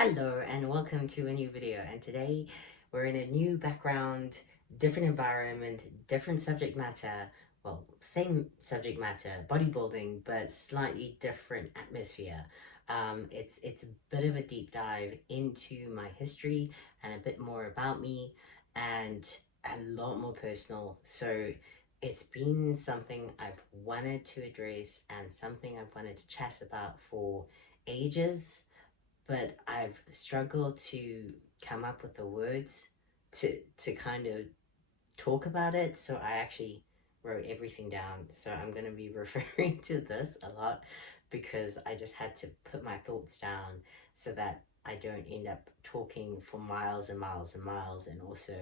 Hello and welcome to a new video, and today we're in a new background, different environment, different subject matter, well, same subject matter, bodybuilding, but slightly different atmosphere. It's a bit of a deep dive into my history and a bit more about me and a lot more personal. So it's been something I've wanted to address and something I've wanted to chat about for ages, but I've struggled to come up with the words to kind of talk about it. So I actually wrote everything down. So I'm going to be referring to this a lot because I just had to put my thoughts down so that I don't end up talking for miles and miles and miles. And also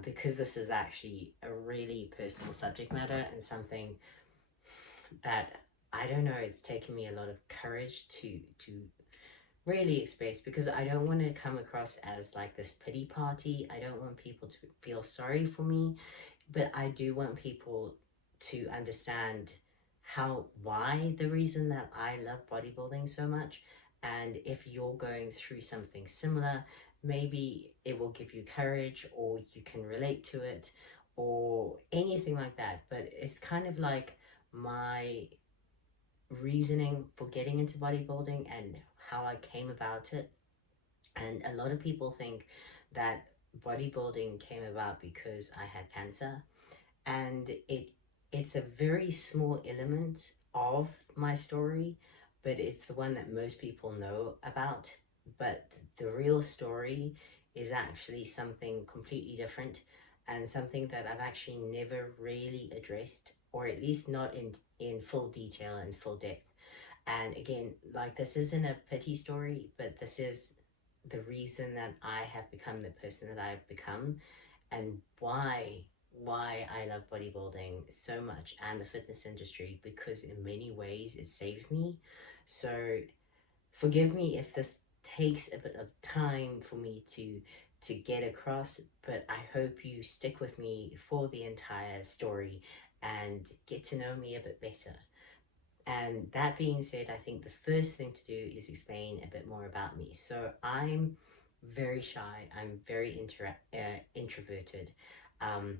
because this is actually a really personal subject matter and something that I don't know, it's taken me a lot of courage to really express, because I don't want to come across as like this pity party. I don't want people to feel sorry for me, but I do want people to understand why the reason that I love bodybuilding so much. And if you're going through something similar, maybe it will give you courage or you can relate to it or anything like that. But it's kind of like my reasoning for getting into bodybuilding and how I came about it. And a lot of people think that bodybuilding came about because I had cancer, and it's a very small element of my story, but it's the one that most people know about. But the real story is actually something completely different and something that I've actually never really addressed, or at least not in full detail and full depth. And again, like, this isn't a pity story, but this is the reason that I have become the person that I've become, and why I love bodybuilding so much and the fitness industry, because in many ways it saved me. So forgive me if this takes a bit of time for me to get across, but I hope you stick with me for the entire story and get to know me a bit better. And that being said, I think the first thing to do is explain a bit more about me. So I'm very shy. I'm very introverted. Um,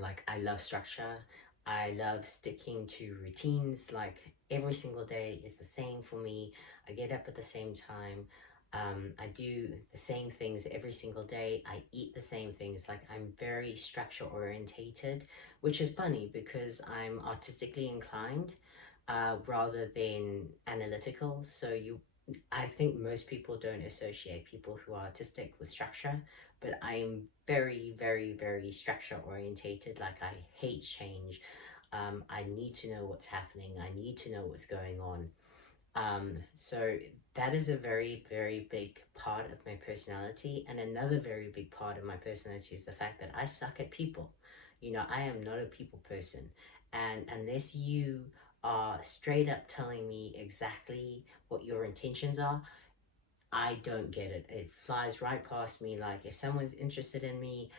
like, I love structure. I love sticking to routines. Like, every single day is the same for me. I get up at the same time. I do the same things every single day. I eat the same things. Like, I'm very structure orientated, which is funny because I'm artistically inclined rather than analytical. I think most people don't associate people who are artistic with structure, but I'm very, very, very structure orientated. Like, I hate change. I need to know what's happening. I need to know what's going on. So that is a very, very big part of my personality. And another very big part of my personality is the fact that I suck at people. I am not a people person. And unless you are straight up telling me exactly what your intentions are, I don't get it. It flies right past me. Like, if someone's interested in me,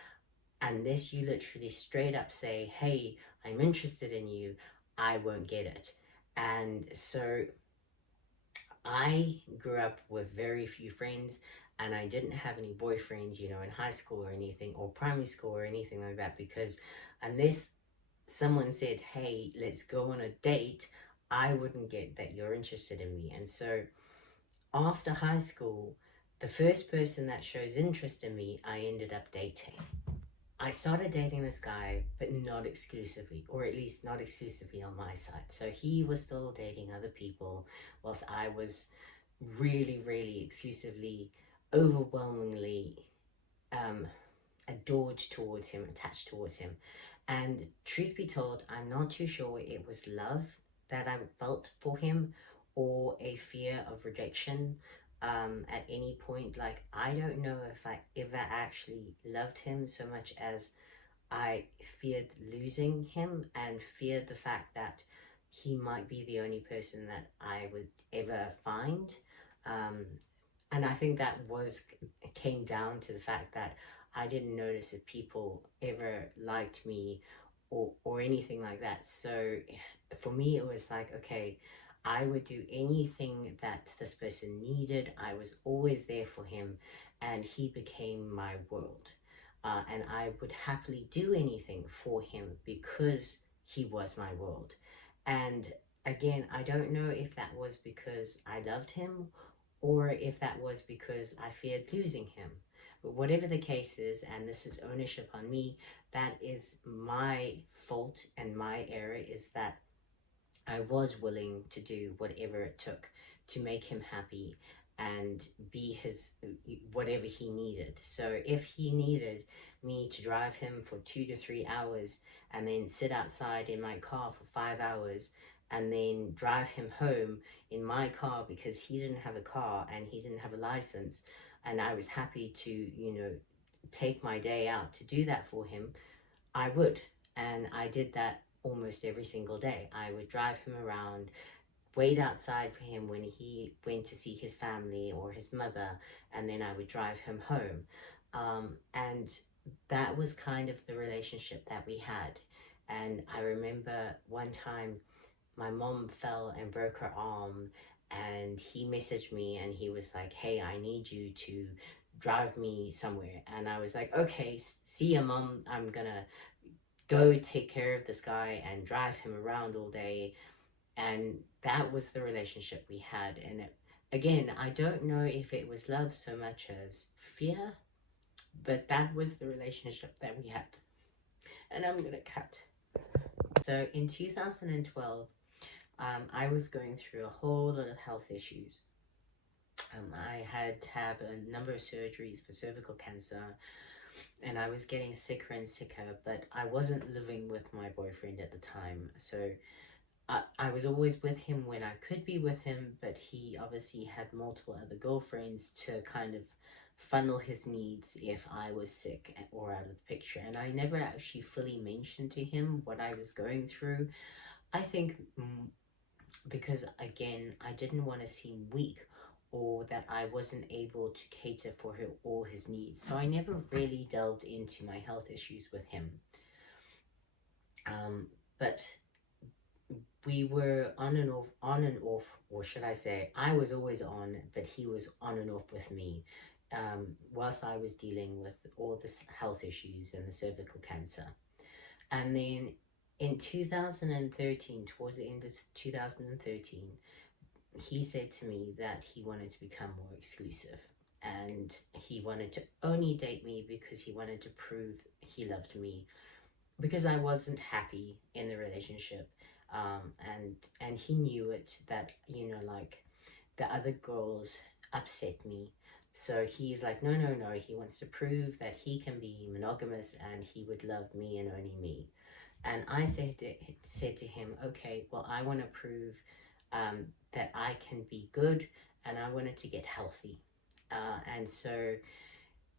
unless you literally straight up say, hey, I'm interested in you, I won't get it. And so I grew up with very few friends, and I didn't have any boyfriends, in high school or anything, or primary school or anything like that, because unless someone said, hey, let's go on a date, I wouldn't get that you're interested in me. And so after high school, the first person that shows interest in me, I ended up dating. I started dating this guy, but not exclusively, or at least not exclusively on my side. So he was still dating other people, whilst I was really, really exclusively, overwhelmingly um, adored towards him, attached towards him. And truth be told, I'm not too sure it was love that I felt for him or a fear of rejection at any point. Like, I don't know if I ever actually loved him so much as I feared losing him and feared the fact that he might be the only person that I would ever find. Um, and I think that came down to the fact that I didn't notice if people ever liked me or anything like that. So for me, it was like, okay, I would do anything that this person needed. I was always there for him, and he became my world. And I would happily do anything for him because he was my world. And again, I don't know if that was because I loved him or if that was because I feared losing him. But whatever the case is, and this is ownership on me, that is my fault and my error, is that I was willing to do whatever it took to make him happy and be his whatever he needed. So if he needed me to drive him for 2 to 3 hours and then sit outside in my car for 5 hours and then drive him home in my car because he didn't have a car and he didn't have a license, and I was happy to, take my day out to do that for him, I would. And I did that almost every single day. I would drive him around, wait outside for him when he went to see his family or his mother, and then I would drive him home. And that was kind of the relationship that we had. And I remember one time my mom fell and broke her arm, and he messaged me and he was like, "Hey, I need you to drive me somewhere." And I was like, "Okay, see ya, mom. I'm gonna go take care of this guy and drive him around all day." And that was the relationship we had. And again, I don't know if it was love so much as fear, but that was the relationship that we had. And I'm gonna cut. So in 2012, I was going through a whole lot of health issues. I had to have a number of surgeries for cervical cancer, and I was getting sicker and sicker, but I wasn't living with my boyfriend at the time. So I was always with him when I could be with him, but he obviously had multiple other girlfriends to kind of funnel his needs if I was sick or out of the picture. And I never actually fully mentioned to him what I was going through. I think because, again, I didn't want to seem weak or that I wasn't able to cater for all his needs. So I never really delved into my health issues with him. But we were on and off, or should I say, I was always on, but he was on and off with me, whilst I was dealing with all this health issues and the cervical cancer. And then in 2013, towards the end of 2013, he said to me that he wanted to become more exclusive. And he wanted to only date me because he wanted to prove he loved me, because I wasn't happy in the relationship. And he knew it, that, like, the other girls upset me. So he's like, no, no, no. He wants to prove that he can be monogamous and he would love me and only me. And I said to him, okay, well, I want to prove that I can be good, and I wanted to get healthy. And so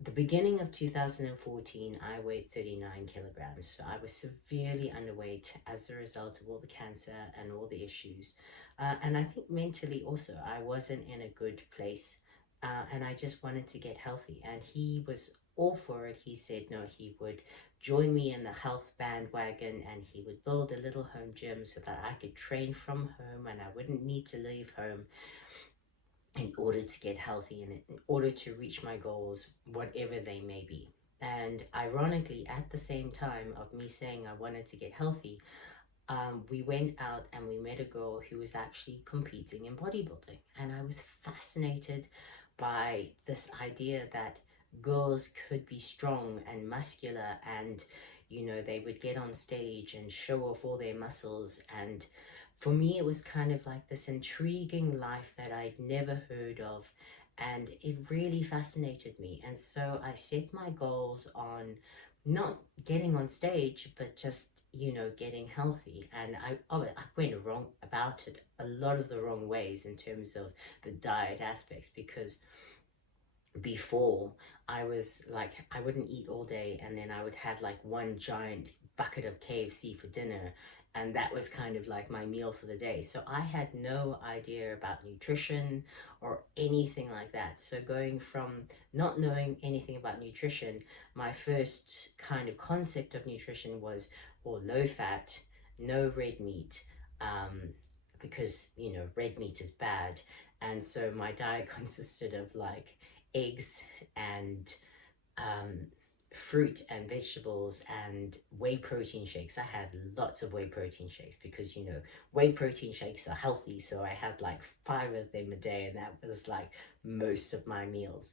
the beginning of 2014, I weighed 39 kilograms. So I was severely underweight as a result of all the cancer and all the issues. And I think mentally also, I wasn't in a good place. And I just wanted to get healthy. And he was all for it. He said, no, he would join me in the health bandwagon, and he would build a little home gym so that I could train from home and I wouldn't need to leave home in order to get healthy and in order to reach my goals, whatever they may be. And ironically, at the same time of me saying I wanted to get healthy, we went out and we met a girl who was actually competing in bodybuilding. And I was fascinated by this idea that girls could be strong and muscular, and they would get on stage and show off all their muscles. And for me, it was kind of like this intriguing life that I'd never heard of, and it really fascinated me. And so I set my goals on not getting on stage, but just getting healthy. And I went wrong about it a lot of the wrong ways in terms of the diet aspects, because before, I was like, I wouldn't eat all day, and then I would have like one giant bucket of KFC for dinner, and that was kind of like my meal for the day. So I had no idea about nutrition or anything like that. So going from not knowing anything about nutrition, my first kind of concept of nutrition was, low fat, no red meat, because, you know, red meat is bad. And so my diet consisted of like eggs and fruit and vegetables and whey protein shakes. I had lots of whey protein shakes because, you know, whey protein shakes are healthy. So I had like 5 of them a day, and that was like most of my meals.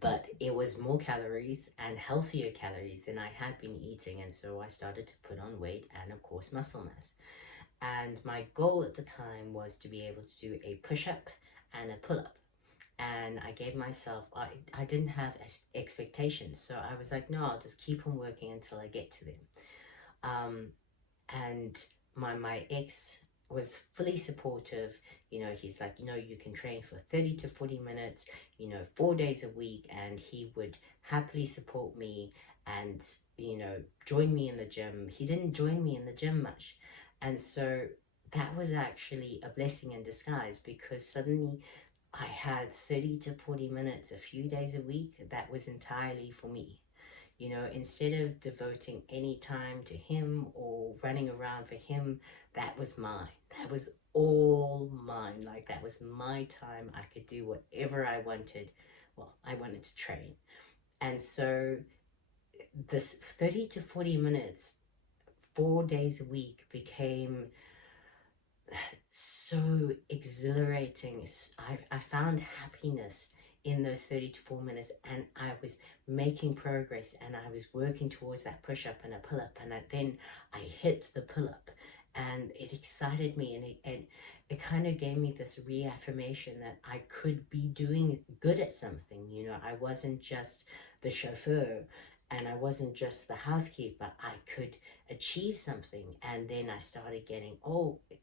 But it was more calories and healthier calories than I had been eating. And so I started to put on weight and, of course, muscle mass. And my goal at the time was to be able to do a push-up and a pull-up. And I gave myself, I didn't have expectations. So I was like, no, I'll just keep on working until I get to them. And my ex was fully supportive. You know, he's like, you know, you can train for 30 to 40 minutes, you know, 4 days a week. And he would happily support me and, you know, join me in the gym. He didn't join me in the gym much. And so that was actually a blessing in disguise, because suddenly I had 30 to 40 minutes a few days a week that was entirely for me. You know, instead of devoting any time to him or running around for him, that was mine. That was all mine. Like, that was my time. I could do whatever I wanted. Well, I wanted to train. And so this 30 to 40 minutes, 4 days a week became so exhilarating. I found happiness in those 30 to 4 minutes, and I was making progress, and I was working towards that push-up and a pull-up, and then I hit the pull-up, and it excited me, and it kind of gave me this reaffirmation that I could be doing good at something. You know, I wasn't just the chauffeur, and I wasn't just the housekeeper. I could achieve something. And then I started getting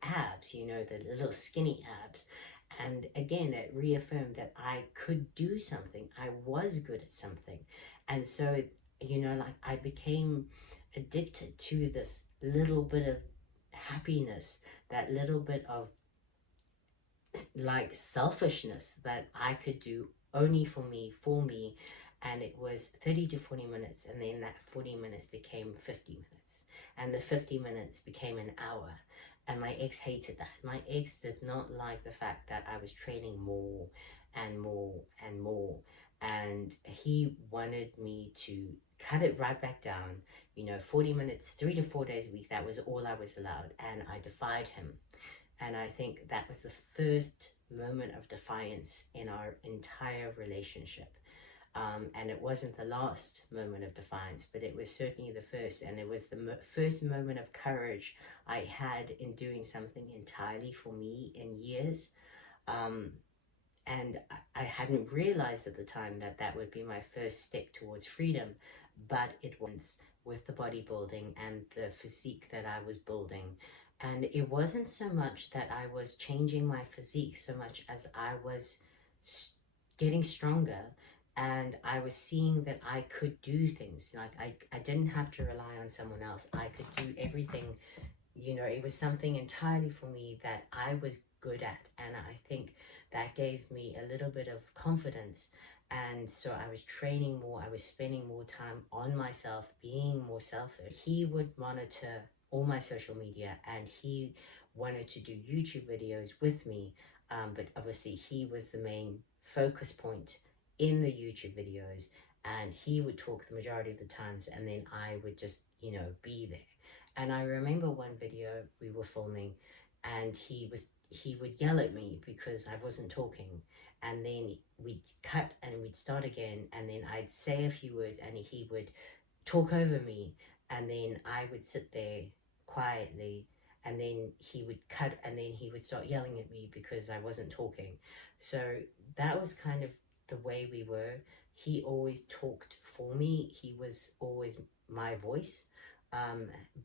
abs, you know, the little skinny abs. And again, it reaffirmed that I could do something. I was good at something. And so, you know, like, I became addicted to this little bit of happiness, that little bit of like selfishness that I could do only for me. And it was 30 to 40 minutes, and then that 40 minutes became 50 minutes, and the 50 minutes became an hour. And my ex hated that. My ex did not like the fact that I was training more and more and more, and he wanted me to cut it right back down. You know, 40 minutes, 3 to 4 days a week, that was all I was allowed, and I defied him. And I think that was the first moment of defiance in our entire relationship. And it wasn't the last moment of defiance, but it was certainly the first. And it was the first moment of courage I had in doing something entirely for me in years. And I hadn't realized at the time that that would be my first step towards freedom, but it was with the bodybuilding and the physique that I was building. And it wasn't so much that I was changing my physique so much as I was getting stronger, and I was seeing that I could do things. Like, I didn't have to rely on someone else. I could do everything. You know, it was something entirely for me that I was good at. And I think that gave me a little bit of confidence. And so I was training more. I was spending more time on myself, being more selfish. He would monitor all my social media, and he wanted to do YouTube videos with me. But obviously he was the main focus point in the YouTube videos, and he would talk the majority of the times, and then I would just, you know, be there. And I remember one video we were filming, and he would yell at me because I wasn't talking, and then we'd cut and we'd start again, and then I'd say a few words and he would talk over me, and then I would sit there quietly, and then he would cut, and then he would start yelling at me because I wasn't talking. So that was kind of the way we were. He always talked for me. He was always my voice.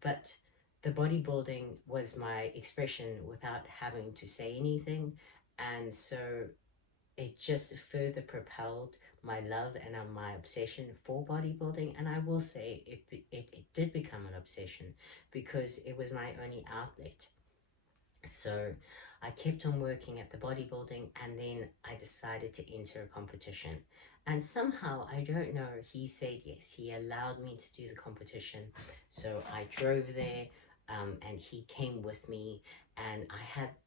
But the bodybuilding was my expression without having to say anything. And so it just further propelled my love and my obsession for bodybuilding. And I will say it did become an obsession because it was my only outlet. So I kept on working at the bodybuilding, and then I decided to enter a competition. And somehow, I don't know, he said yes. He allowed me to do the competition. So I drove there. and he came with me, and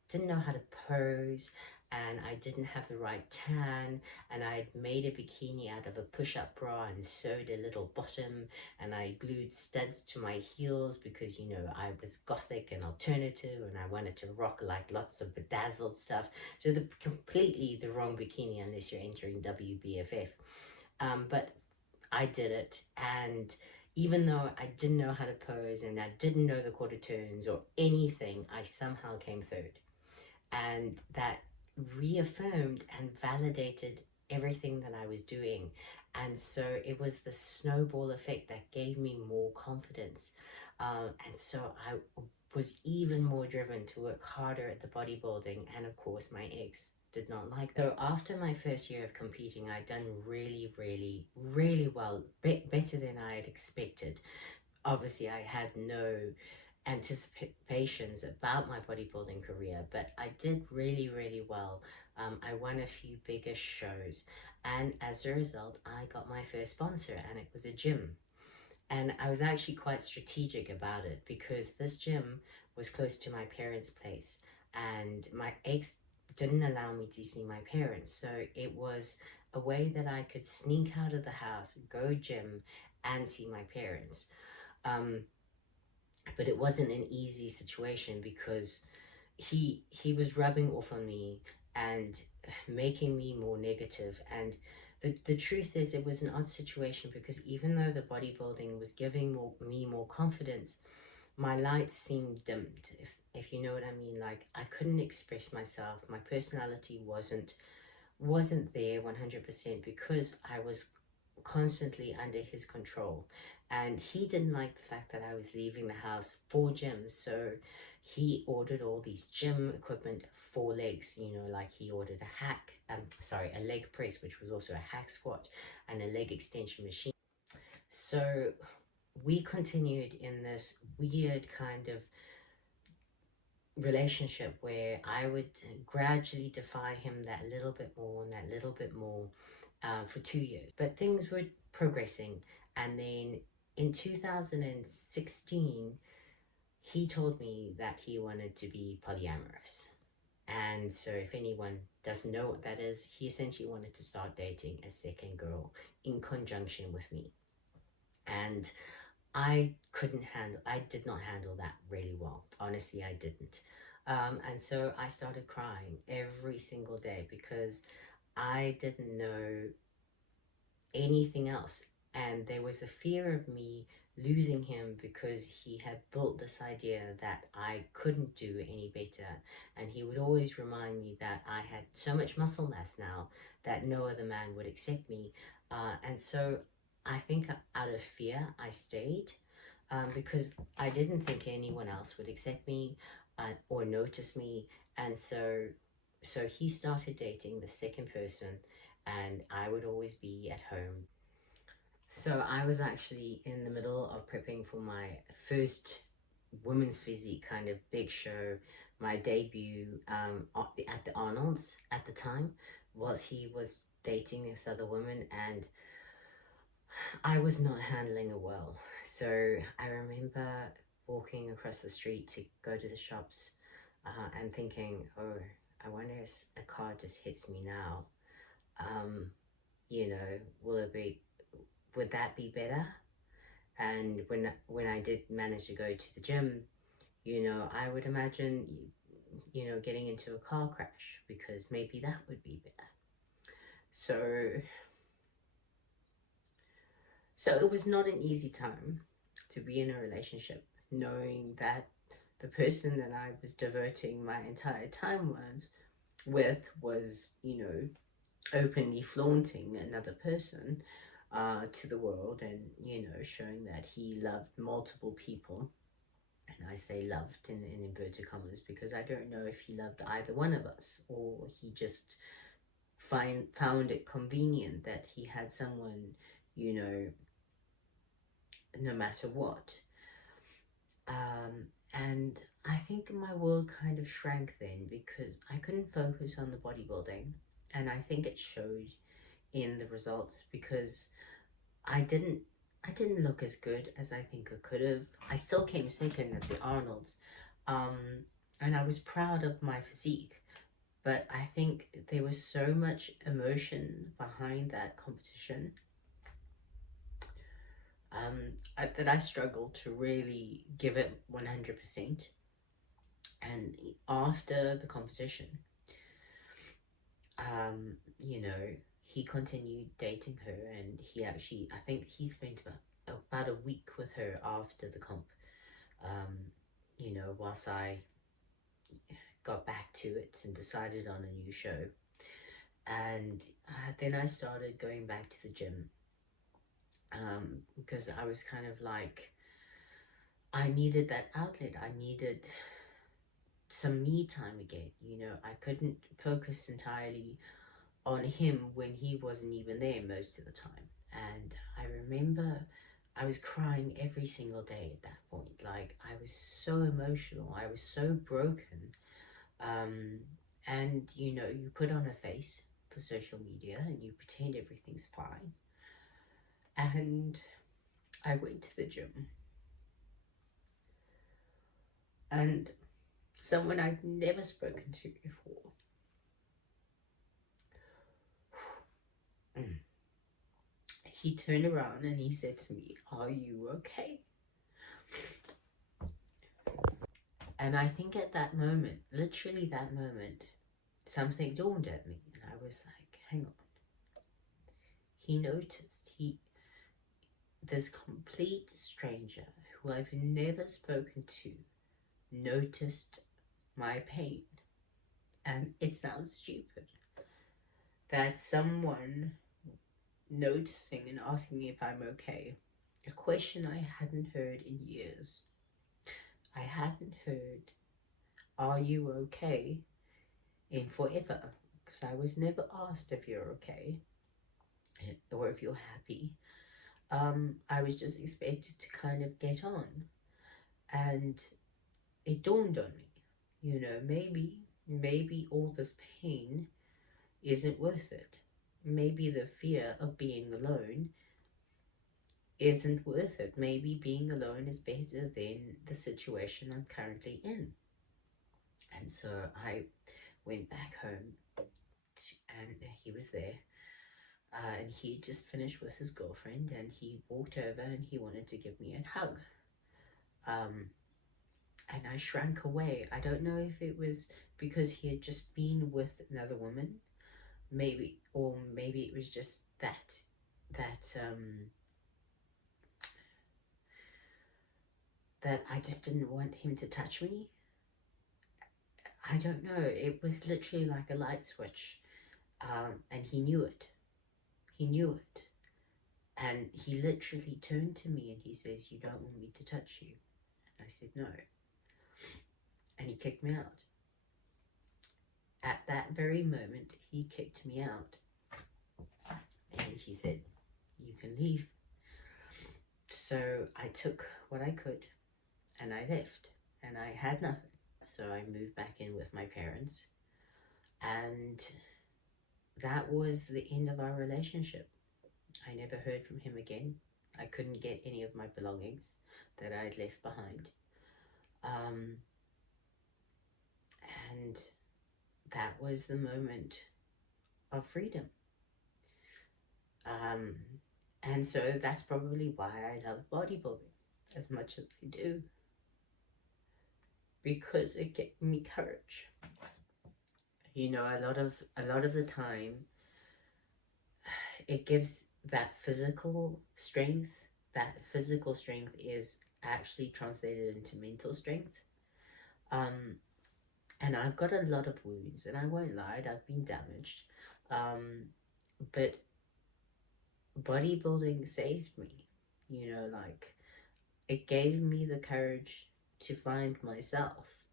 didn't know how to pose, and I didn't have the right tan, and I made a bikini out of a push-up bra and sewed a little bottom, and I glued studs to my heels because, you know, I was gothic and alternative, and I wanted to rock like lots of bedazzled stuff. So completely the wrong bikini unless you're entering WBFF. But I did it, and even though I didn't know how to pose and I didn't know the quarter turns or anything, I somehow came third. And that reaffirmed and validated everything that I was doing. And so it was the snowball effect that gave me more confidence. And so I was even more driven to work harder at the bodybuilding. And of course, my ex did not like that. So after my first year of competing, I'd done really, really, really well, better than I had expected. Obviously, I had no anticipations about my bodybuilding career, but I did really, really well. I won a few bigger shows, and as a result, I got my first sponsor, and it was a gym. And I was actually quite strategic about it because this gym was close to my parents' place, and my ex didn't allow me to see my parents. So it was a way that I could sneak out of the house, go gym, and see my parents. But it wasn't an easy situation because he was rubbing off on me and making me more negative. And the truth is, it was an odd situation because even though the bodybuilding was giving me more confidence, my lights seemed dimmed, if you know what I mean. Like, I couldn't express myself. My personality wasn't there 100% because I was constantly under his control, and he didn't like the fact that I was leaving the house for gym. So he ordered all these gym equipment for legs, you know, like he ordered a leg press, which was also a hack squat, and a leg extension machine. So we continued in this weird kind of relationship where I would gradually defy him that little bit more and that little bit more for 2 years. But things were progressing. And then in 2016, he told me that he wanted to be polyamorous. And so if anyone doesn't know what that is, he essentially wanted to start dating a second girl in conjunction with me. And I did not handle that really well. Honestly, I didn't. And so I started crying every single day because I didn't know anything else. And there was a fear of me losing him because he had built this idea that I couldn't do any better. And he would always remind me that I had so much muscle mass now that no other man would accept me. And so I think out of fear, I stayed. Because I didn't think anyone else would accept me or notice me. And so he started dating the second person, and I would always be at home. So I was actually in the middle of prepping for my first women's physique kind of big show, my debut at the Arnold's at the time. He was dating this other woman, and I was not handling it well. So I remember walking across the street to go to the shops and thinking, oh, I wonder if a car just hits me now. You know, would that be better? And when I did manage to go to the gym, you know, I would imagine, you know, getting into a car crash because maybe that would be better. So it was not an easy time to be in a relationship, knowing that the person that I was devoting my entire time with was, you know, openly flaunting another person to the world, and, you know, showing that he loved multiple people. And I say loved in inverted commas because I don't know if he loved either one of us, or he just found it convenient that he had someone, you know, no matter what. And I think my world kind of shrank then because I couldn't focus on the bodybuilding, and I think it showed in the results because I didn't I didn't look as good as I think I could have. I still came second at the Arnold's, and I was proud of my physique. But I think there was so much emotion behind that competition that I struggled to really give it 100%. And after the competition, you know, he continued dating her, and he actually, I think he spent about a week with her after the comp, you know, whilst I got back to it and decided on a new show. And then I started going back to the gym, because I was kind of like, I needed that outlet. I needed some me time again. You know, I couldn't focus entirely on him when he wasn't even there most of the time. And I remember I was crying every single day at that point. Like, I was so emotional, I was so broken. And you know, you put on a face for social media and you pretend everything's fine. And I went to the gym, and someone I'd never spoken to before, he turned around and he said to me, "Are you okay?" And I think at that moment, literally that moment, something dawned at me, and I was like, hang on. He noticed, this complete stranger who I've never spoken to, noticed my pain. And it sounds stupid that someone noticing and asking if I'm okay, a question I hadn't heard in years. I hadn't heard, "Are you okay?" in forever, because I was never asked if you're okay or if you're happy. I was just expected to kind of get on. And it dawned on me, you know, maybe all this pain isn't worth it. Maybe the fear of being alone isn't worth it. Maybe being alone is better than the situation I'm currently in. And so I went back home and he was there. And he had just finished with his girlfriend, and he walked over and he wanted to give me a hug. And I shrank away. I don't know if it was because he had just been with another woman, maybe, or maybe it was just that I just didn't want him to touch me. I don't know. It was literally like a light switch, and he knew it. He knew it. And he literally turned to me and he says, "You don't want me to touch you?" And I said, "No." And he kicked me out. At that very moment, he kicked me out. And he said, "You can leave." So I took what I could and I left, and I had nothing. So I moved back in with my parents, and that was the end of our relationship. I never heard from him again. I couldn't get any of my belongings that I had left behind. And that was the moment of freedom. And so that's probably why I love bodybuilding as much as I do, because it gave me courage. You know, a lot of the time, it gives that physical strength. That physical strength is actually translated into mental strength. And I've got a lot of wounds, and I won't lie, I've been damaged. But bodybuilding saved me. You know, like, it gave me the courage to find myself,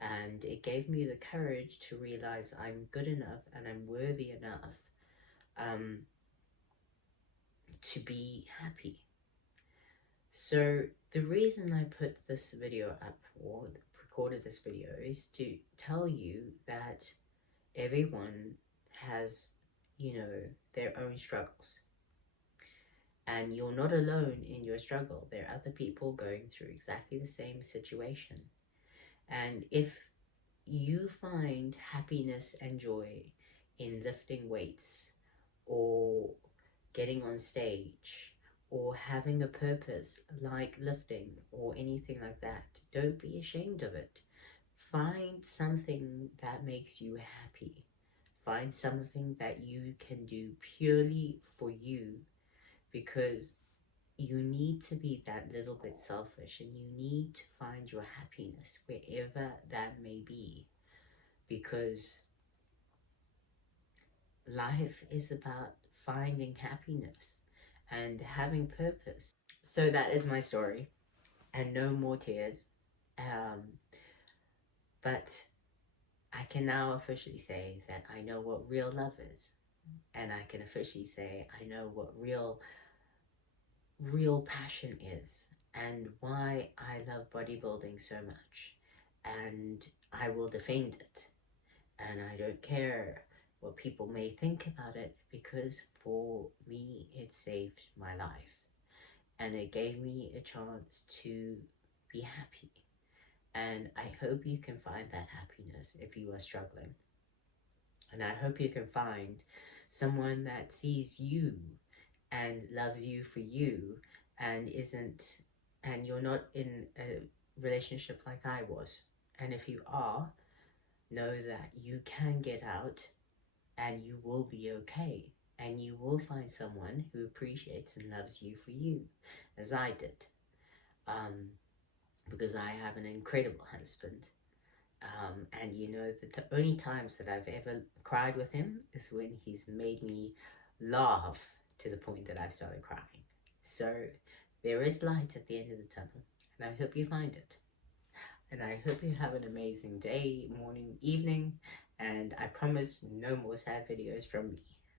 and it gave me the courage to realize I'm good enough and I'm worthy enough to be happy. So the reason I put this video up, or recorded this video, is to tell you that everyone has, you know, their own struggles. And you're not alone in your struggle. There are other people going through exactly the same situation. And if you find happiness and joy in lifting weights or getting on stage or having a purpose like lifting or anything like that, don't be ashamed of it. Find something that makes you happy. Find something that you can do purely for you, because you need to be that little bit selfish and you need to find your happiness wherever that may be, because life is about finding happiness and having purpose. So that is my story, and no more tears. But I can now officially say that I know what real love is, and I can officially say I know what real passion is, and why I love bodybuilding so much, and I will defend it, and I don't care what people may think about it, because for me it saved my life and it gave me a chance to be happy. And I hope you can find that happiness if you are struggling. And I hope you can find someone that sees you and loves you for you, and you're not in a relationship like I was. And if you are, know that you can get out and you will be okay. And you will find someone who appreciates and loves you for you, as I did. Because I have an incredible husband. And you know that the only times that I've ever cried with him is when he's made me laugh to the point that I started crying. So there is light at the end of the tunnel, and I hope you find it. And I hope you have an amazing day, morning, evening, and I promise no more sad videos from me.